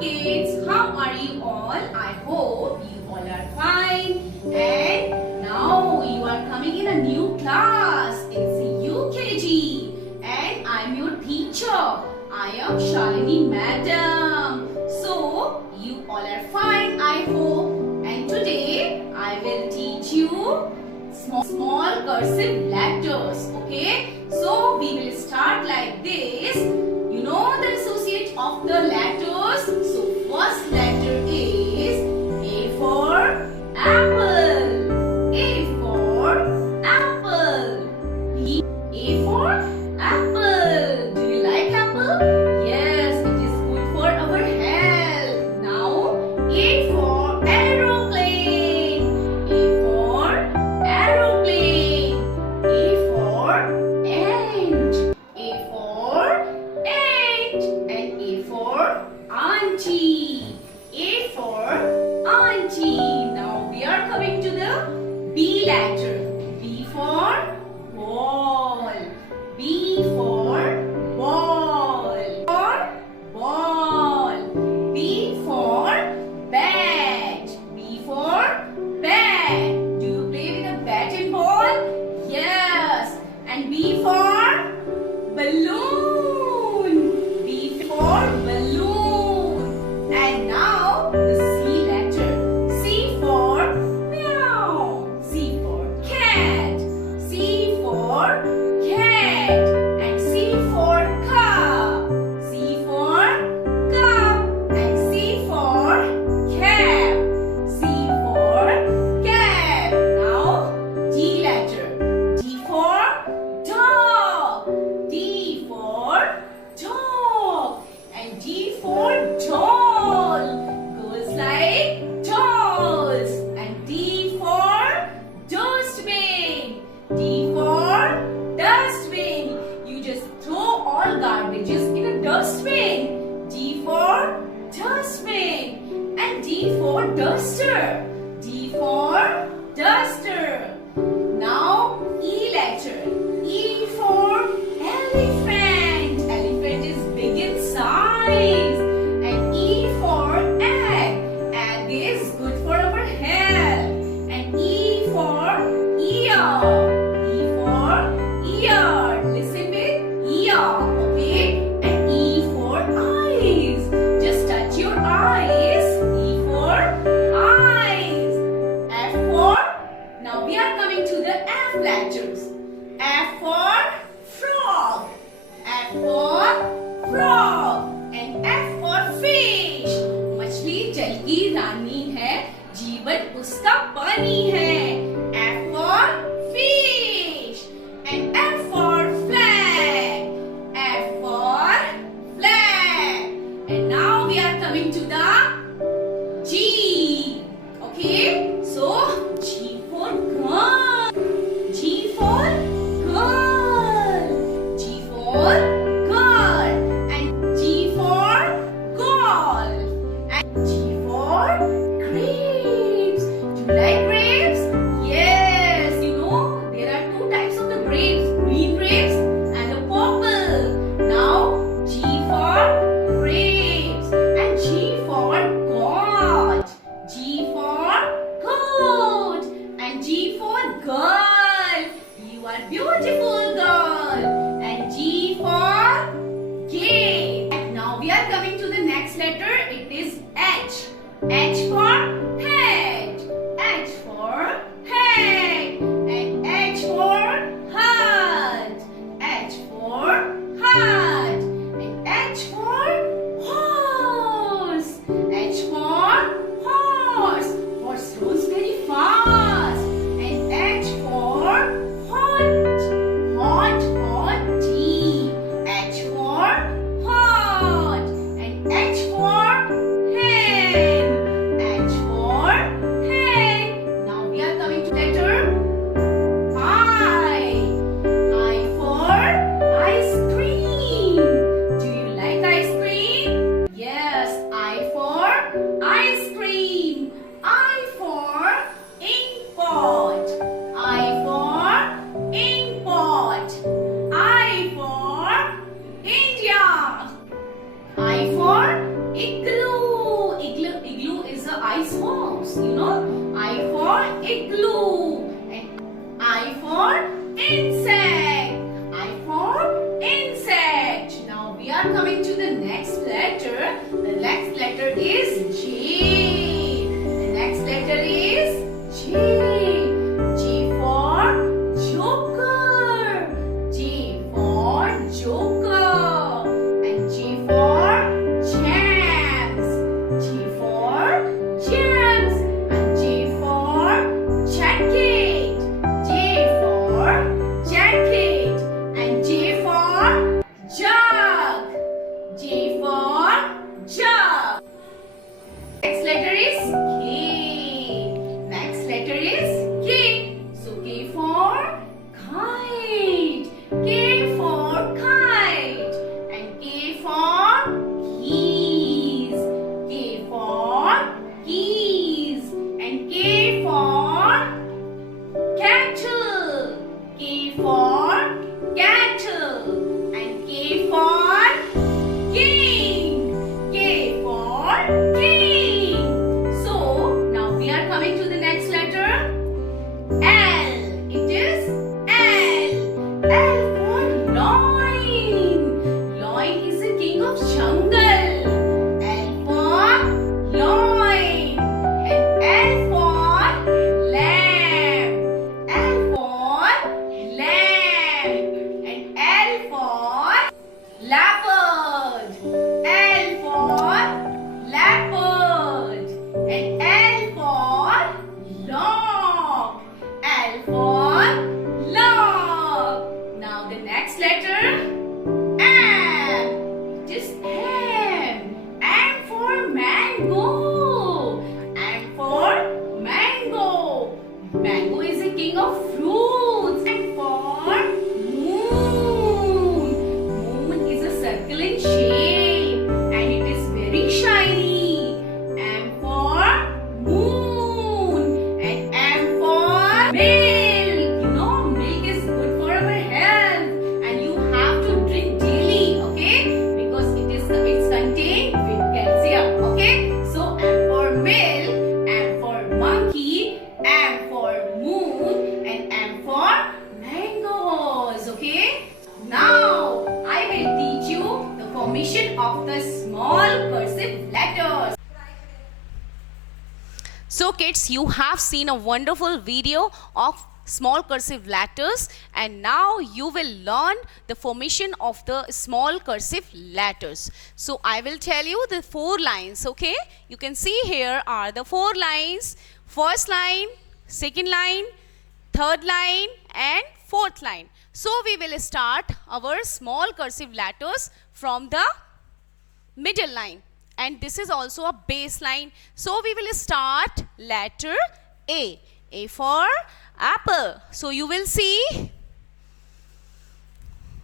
kids, how are you all? I hope you all are fine. And now you are coming in a new class. It's UKG and I'm your teacher. I am Shalini Madam. So you all are fine, I hope. And today I will teach you small cursive letters. Okay? So we will start like this. You know the associate of the letters. So first letter is A for apple. A for apple. B. A for apple. Do you like apple? Yes, it is good for our health. Now A for aeroplane. A for aeroplane. A for ant. A for ant. And A for auntie. A for auntie. Now we are coming to the B letter. B for ball. B for ball. For ball. B for bat. B for bat. Do you play with a bat and ball? Yes. And B for balloon. B for balloon. And now the C letter. C for meow. C for cat. C for cat. And C for cup. C for cup. And C for cap. C for cap. Now D letter. D for dog. D for dog. And D for doll. Goes like dolls. And D for dustbin. D for dustbin. You just throw all garbages in a dustbin. D for dustbin. And D for duster. D for duster. Now E letter. E for elephant. Elephant is big in size. And E for egg. Egg is good for our health. And E for ear. E for ear. Listen with ear. Okay? And E for eyes. Just touch your eyes. E for eyes. F for. Now we are coming to the F letters. F for frog. F for frog. And F for fish. मछली जल की रानी है, जीवन उसका पानी है. F for fish. And F for flag. F for flag. And now we are coming to the G. Okay? So G for girl. G for girl. G for girl. And G for golf. And G for grapes. Do you like grapes? Yes. You know there are two types of the grapes. Green grapes and the purple. Now G for grapes. And G for goat. G for goat. And G for girl. You are beautiful girl. And G for gate. And now we are coming to the next letter. It is H. H for head. H for head. And H for heart. H for heart. And H for horse. H for horse. Horse runs very fast. And H for hot. Hot, hot tea. H for hot. And H for igloo. And I for insect. I for insect. Now we are coming to the next letter. The next letter is J. The next letter is J. J for joker. J for joker. And J for jams. J for jams. And J for jacket. J for jacket. And J for jug. J for jug. Next letter is K. Next letter is K. So K for kite. K for kite. And K for keys. K for keys. And K for cattle. K for cattle. And K for king. K for king. So now we are coming to the next letter. L. It is L. L for lion. Lion is the king of jungle. L for lion. And L for lamb. L for lamb. And L for leopard. L for leopard. And L for log. L for log. Now the next letter M. It is M. M for mango. M for mango. Mango is the king of fruits. M for moon. Moon is a circle in shape and it is very shiny. M for moon. And M for milk. You know, milk is good for our health and you have to drink daily, okay? Because it's contained with calcium, okay? So M for milk, M for monkey, M for moon, and M for mangoes, okay? Now I will teach you the formation of the small cursive letters. So kids, you have seen a wonderful video of small cursive letters and now you will learn the formation of the small cursive letters. So I will tell you the 4 lines, okay? You can see here are the 4 lines. First line, second line, third line and fourth line. So we will start our small cursive letters from the middle line. And this is also a base line. So we will start letter A. A for apple. So you will see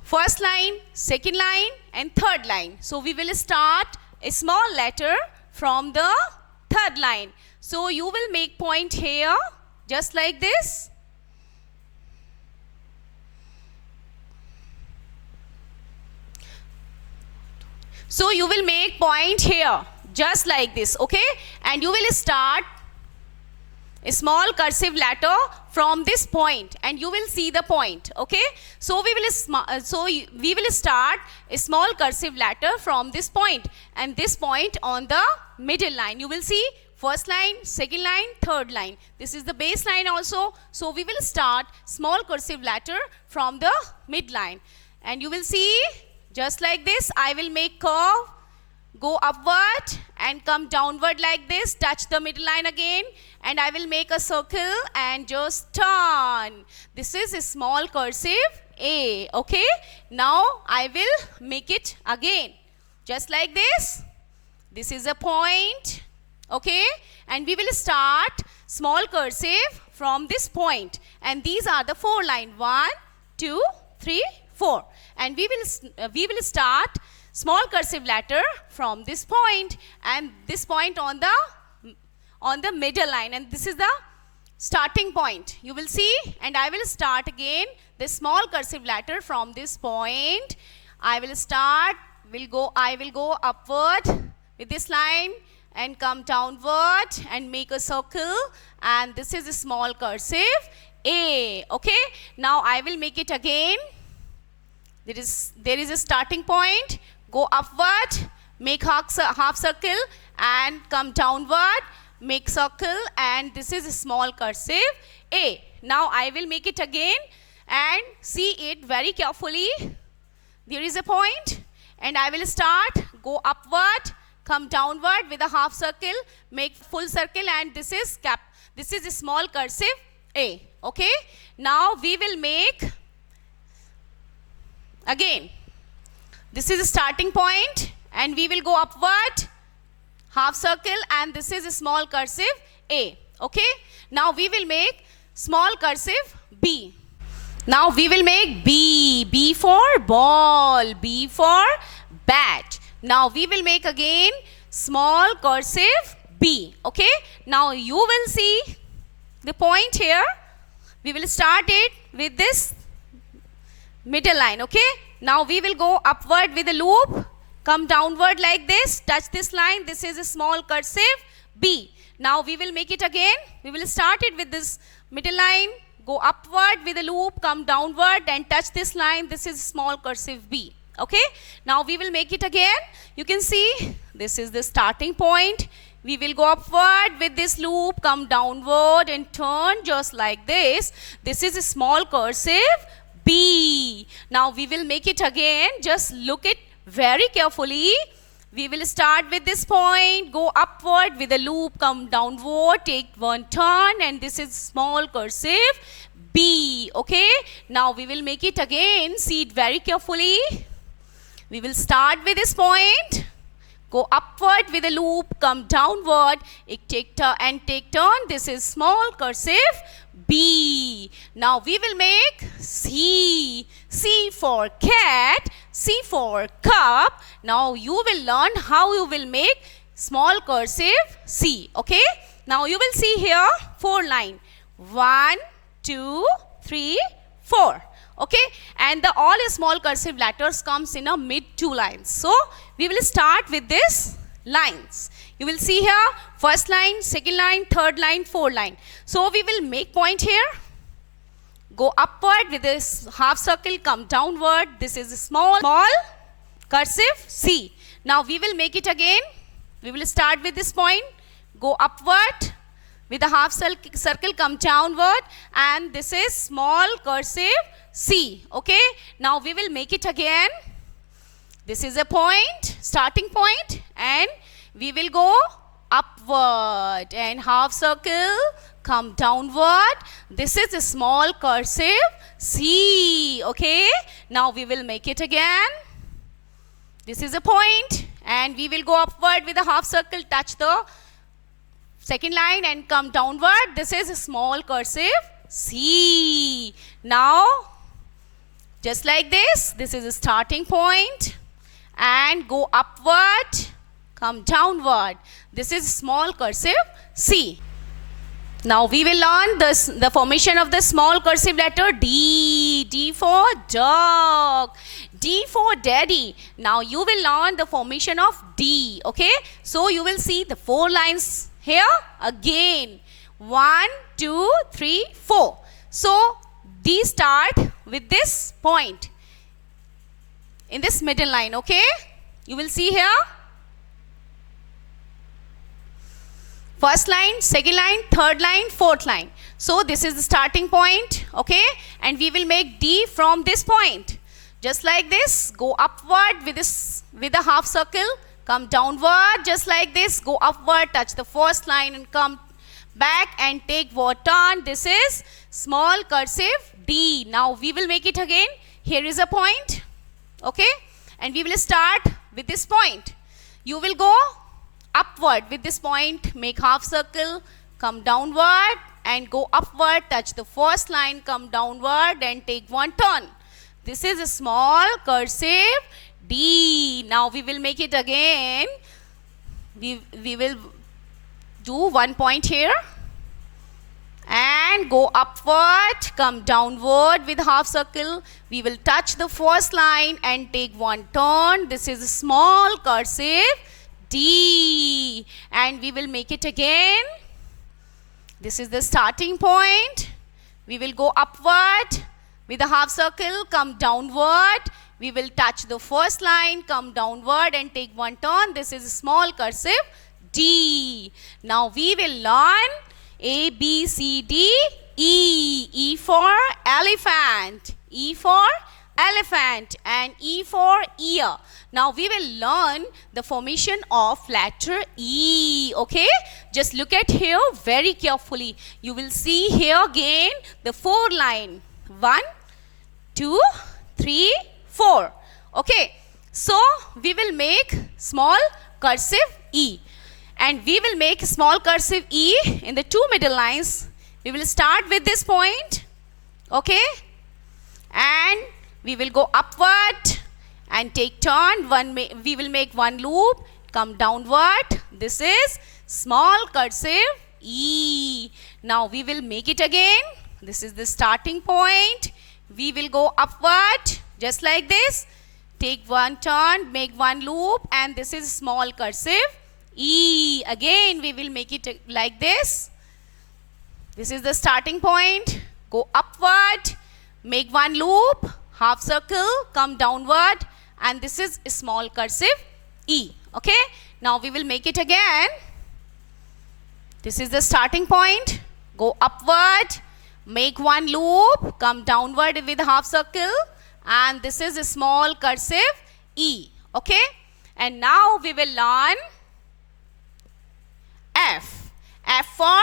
first line, second line and third line. So we will start a small letter from the third line. So you will make point here just like this. So you will make point here just like this, okay? And you will start a small cursive letter from this point and you will see the point, okay? So we will start a small cursive letter from this point and this point on the middle line. You will see first line, second line, third line. This is the base line also. So we will start small cursive letter from the midline and you will see just like this. I will make curve, go upward and come downward like this, touch the middle line again and I will make a circle and just turn. This is a small cursive A, okay? Now I will make it again just like this. This is a point, okay? And we will start small cursive from this point and these are the 4 line 1, 2, 3, 4 and we will start small cursive letter from this point and this point on the middle line and this is the starting point. You will see and I will start again the small cursive letter from this point. I will go upward with this line and come downward and make a circle, and this is a small cursive A. Okay, now I will make it again. There is a starting point. Go upward, make half circle and come downward, make circle, and this is a small cursive A. Now I will make it again and see it very carefully. There is a point and I will start, go upward, come downward with a half circle, make full circle, and this is a small cursive A. Okay, now we will make again. This is a starting point and we will go upward, half circle, and this is a small cursive A. Okay, now we will make small cursive B. Now we will make B. B for ball, B for bat. Now we will make again small cursive B. Okay, now you will see the point here. We will start it with this middle line. Okay, now we will go upward with a loop, come downward like this, touch this line. This is a small cursive B. Now we will make it again. We will start it with this middle line, go upward with a loop, come downward and touch this line. This is small cursive B. Okay, now we will make it again. You can see this is the starting point. We will go upward with this loop, come downward and turn just like this. This is a small cursive B. Now we will make it again. Just look it very carefully. We will start with this point, go upward with a loop, come downward, take one turn, and this is small cursive B. Okay, now we will make it again. See it very carefully. We will start with this point, go upward with a loop, come downward, take turn. This is small cursive B. Now we will make C. C for cat, C for cup. Now you will learn how you will make small cursive C. Okay, now you will see here 4 lines. 1, 2, 3, 4. Okay, and all small cursive letters comes in a mid 2 lines. So we will start with this lines. You will see here first line, second line, third line, fourth line. So we will make point here, go upward with this half circle, come downward. This is a small cursive C. Now we will make it again. We will start with this point, go upward with a half circle, come downward, and this is small cursive C. Okay, now we will make it again. This is a point, starting point, and we will go upward and half circle, come downward. This is a small cursive C. Okay, now we will make it again. This is a point and we will go upward with a half circle, touch the second line and come downward. This is a small cursive C. Now just like this is a starting point and go upward, come downward. This is small cursive C. Now we will learn the formation of the small cursive letter D. D for dog, D for daddy. Now you will learn the formation of D. Okay, so you will see the 4 lines here again. 1, 2, 3, 4. So D start with this point in this middle line. Okay, you will see here first line, second line, third line, fourth line. So this is the starting point. Okay, and we will make D from this point. Just like this, go upward with a half circle, come downward just like this, go upward, touch the first line and come back and take one turn. This is small cursive D. Now we will make it again. Here is a point. Okay, and we will start with this point. You will go upward with this point, make half circle, come downward and go upward, touch the first line, come downward and take one turn. This is a small cursive D. Now we will make it again. We will do one point here and go upward, come downward with half circle. We will touch the first line and take one turn. This is a small cursive D. and we will make it again. This is the starting point. We will go upward with a half circle, come downward. We will touch the first line, come downward and take one turn. This is a small cursive D. Now we will learn A, B, C, D, E. E for elephant. E for elephant and E for ear. Now we will learn the formation of letter E. Okay, just look at here very carefully. You will see here again the 4 line. 1, 2, 3, 4. Okay, so we will make small cursive E, and we will make small cursive E in the 2 middle lines. We will start with this point. Okay, and we will go upward and take turn. We will make one loop, come downward. This is small cursive E. Now we will make it again. This is the starting point. We will go upward just like this. Take one turn, make one loop, and this is small cursive E. Again we will make it like this. This is the starting point. Go upward, make one loop, half circle, come downward, and this is a small cursive E. Okay, now we will make it again. This is the starting point. Go upward, make one loop, come downward with a half circle, and this is a small cursive E. Okay, and now we will learn F. F for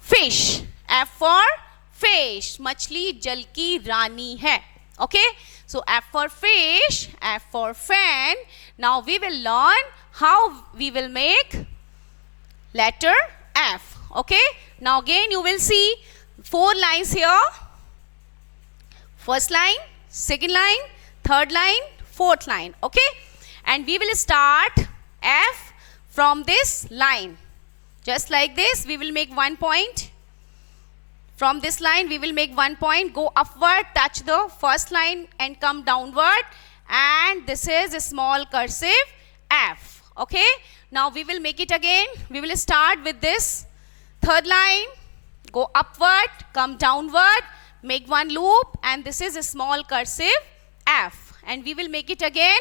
fish. F for fish. मछली जल की रानी है. Okay, so F for fish, F for fan. Now we will learn how we will make letter F. Okay, now again you will see 4 lines here. First line, second line, third line, fourth line. Okay, and we will start F from this line. Just like this, we will make 1 point. From this line, we will make 1 point, go upward, touch the first line and come downward. And this is a small cursive F. Okay, now we will make it again. We will start with this third line, go upward, come downward, make one loop, and this is a small cursive F. And we will make it again.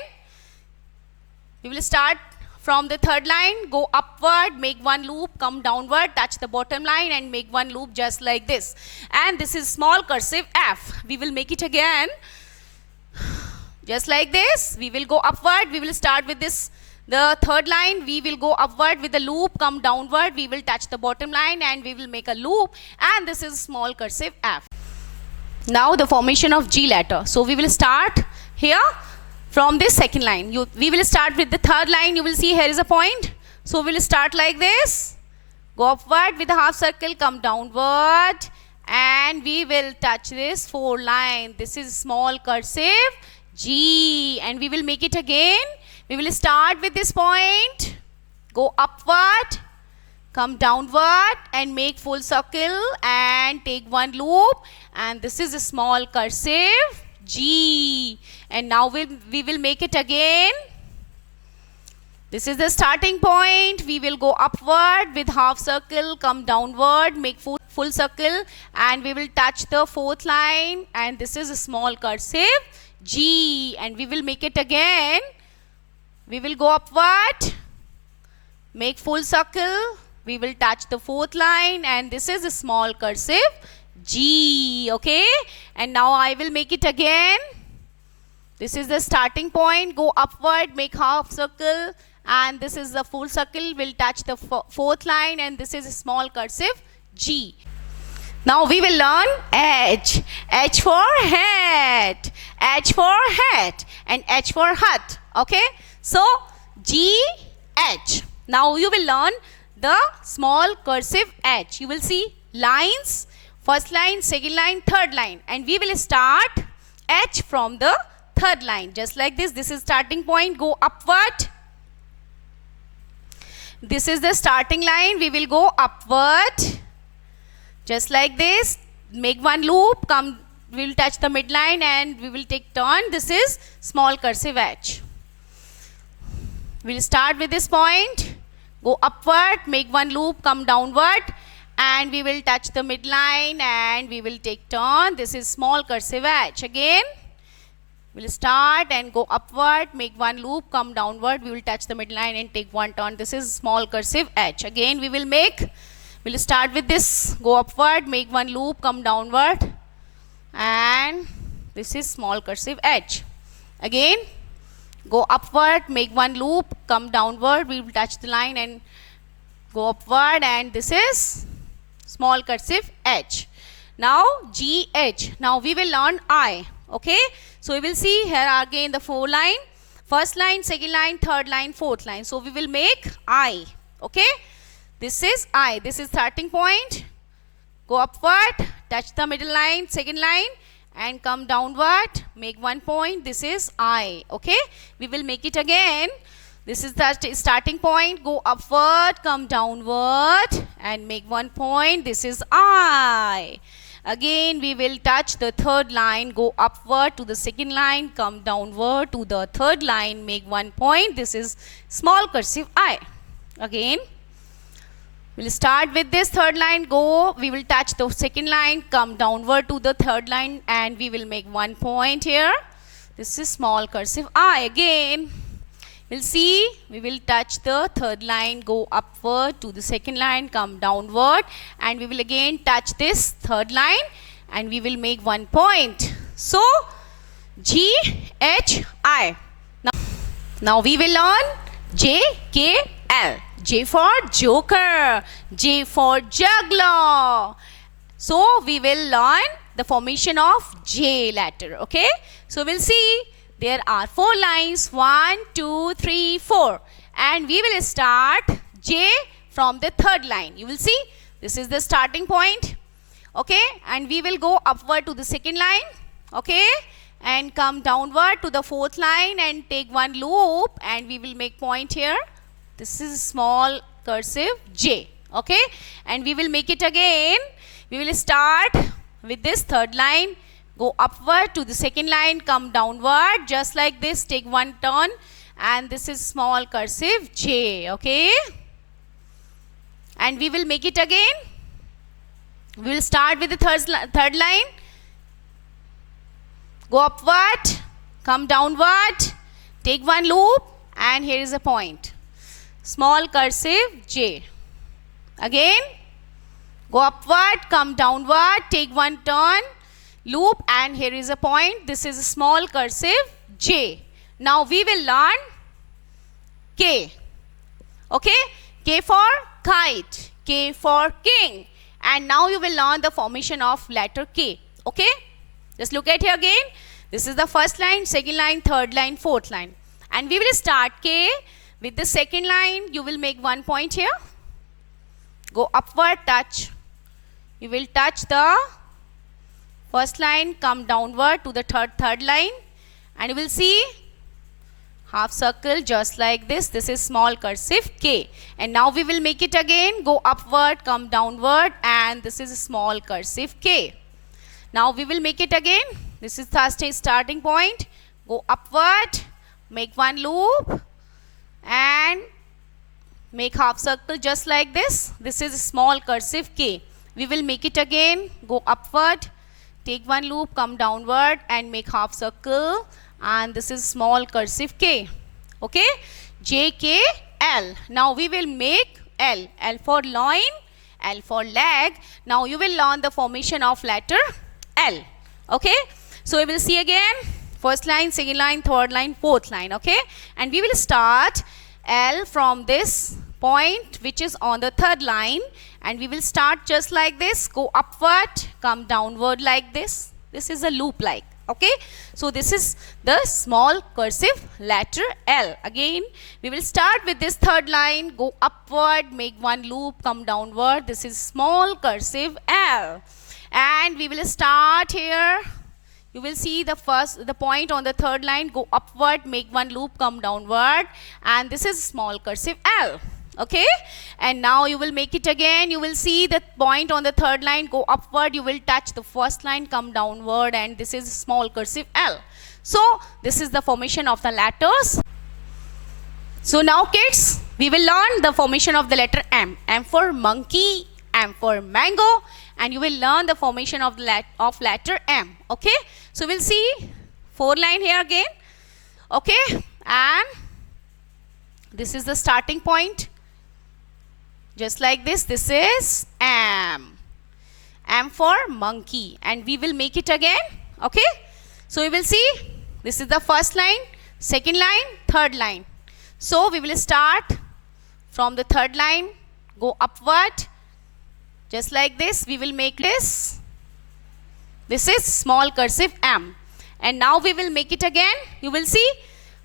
We will start from the third line, go upward, make one loop, come downward, touch the bottom line and make one loop just like this. And this is small cursive F. We will make it again. Just like this, we will go upward. We will start with this, the third line. We will go upward with a loop, come downward. We will touch the bottom line and we will make a loop. And this is small cursive F. Now the formation of G letter. So we will start here. From this second line, we will start with the third line. You will see here is a point. So we will start like this. Go upward with a half circle, come downward. And we will touch this 4 line. This is small cursive G. And we will make it again. We will start with this point. Go upward, come downward and make full circle and take one loop. And this is a small cursive G. And now we will make it again. This is the starting point. We will go upward with half circle, come downward, make full circle, and we will touch the 4th line. And this is a small cursive G. And we will make it again. We will go upward, make full circle, we will touch the 4th line, and this is a small cursive G. Okay, and now I will make it again. This is the starting point. Go upward, make half circle, and this is the full circle. Will touch the 4th line, and this is a small cursive G. Now we will learn H. H for hat, H for hat, and H for hut. Okay, so G, H. Now you will learn the small cursive H. You will see lines. First line, second line, third line, and we will start H from the third line just like this. This is starting point. Go upward. This is the starting line. We will go upward just like this. Make one loop. Come. We will touch the midline and we will take turn. This is small cursive H. We will start with this point. go upward, make one loop, come downward, and we will touch the midline and we will take turn. This is small cursive H. Again, we'll start and go upward, make one loop, come downward, we will touch the midline and take one turn. This is small cursive H. Again, we'll start with this, go upward, make one loop, come downward, and this is small cursive H. Again, go upward, make one loop, come downward, we will touch the line and go upward, and this is small cursive H. Now GH. Now we will learn I. Okay, so we will see here again the 4 line, first line, second line, third line, fourth line. So we will make I. Okay, this is I. This is starting point. Go upward, touch the middle line, second line, and come downward, make one point. This is I. Okay, we will make it again. This is the starting point. Go upward, come downward, and make one point. This is I. Again, we will touch the third line, go upward to the second line, come downward to the third line, make one point. This is small cursive I. Again, we'll start with this third line, go, we will touch the second line, come downward to the third line, and we will make one point here. This is small cursive I. Again, we'll see, we will touch the third line, go upward to the second line, come downward, and we will again touch this third line and we will make one point. So, G, H, I. Now we will learn J, K, L. J for joker, J for juggler. So, we will learn the formation of J letter. Okay, so we'll see. There are 4 lines, 1, 2, 3, 4, and we will start J from the third line. You will see, this is the starting point. Okay, and we will go upward to the second line. Okay, and come downward to the fourth line and take one loop, and we will make point here. This is small cursive J. Okay, and we will make it again. We will start with this third line, go upward to the second line, come downward, just like this, take one turn, and this is small cursive J. Okay, and we will make it again. We will start with the third line, go upward, come downward, take one loop, and here is a point, small cursive J. Again, go upward, come downward, take one turn, loop, and here is a point. This is a small cursive J. Now we will learn K. Okay, K for kite, K for king, and now you will learn the formation of letter K. Okay, just look at here again. This is the first line, second line, third line, fourth line, and we will start K with the second line. You will make one point here, go upward, touch, you will touch the first line, come downward to the third line, and you will see half circle just like this. This is small cursive K. And now we will make it again. Go upward, come downward, and this is a small cursive K. Now we will make it again. This is the starting point. Go upward, make one loop, and make half circle just like this. This is a small cursive K. We will make it again. Go upward, take one loop, come downward, and make half circle, and this is small cursive K. Okay, J, K, L. Now we will make L. L for loin, L for leg. Now you will learn the formation of letter L. Okay, so we will see again, first line, second line, third line, fourth line. Okay, and we will start L from this point which is on the third line, and we will start just like this, go upward, come downward like this. This is a loop like. Okay, so this is the small cursive letter L. Again, we will start with this third line, go upward, make one loop, come downward. This is small cursive L, and we will start here. You will see the point on the third line, go upward, make one loop, come downward, and this is small cursive L. Okay, and now you will make it again. You will see the point on the third line, go upward, you will touch the first line, come downward, and this is small cursive L. So this is the formation of the letters So now kids, we will learn the formation of the letter M. M for monkey, M for mango, and you will learn the formation of the letter M. Okay? So we'll see 4 line here again. Okay? And this is the starting point. Just like this, this is M. M for monkey, and we will make it again. Okay? So we will see, this is the first line, second line, third line. So we will start from the third line, go upward, just like this. We will make this. This is small cursive M. And now we will make it again. You will see,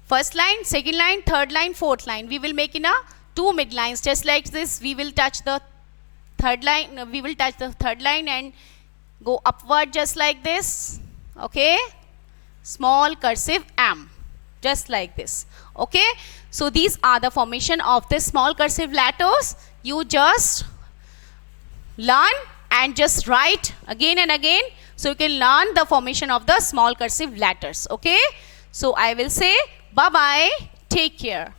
first line, second line, third line, fourth line. We will make in a 2 mid lines, just like this. We will touch the third line. We will touch the third line and go upward, just like this. Okay, small cursive M, just like this. Okay, so these are the formation of the small cursive letters. You just learn and just write again and again, so you can learn the formation of the small cursive letters. Okay, so I will say bye bye, take care.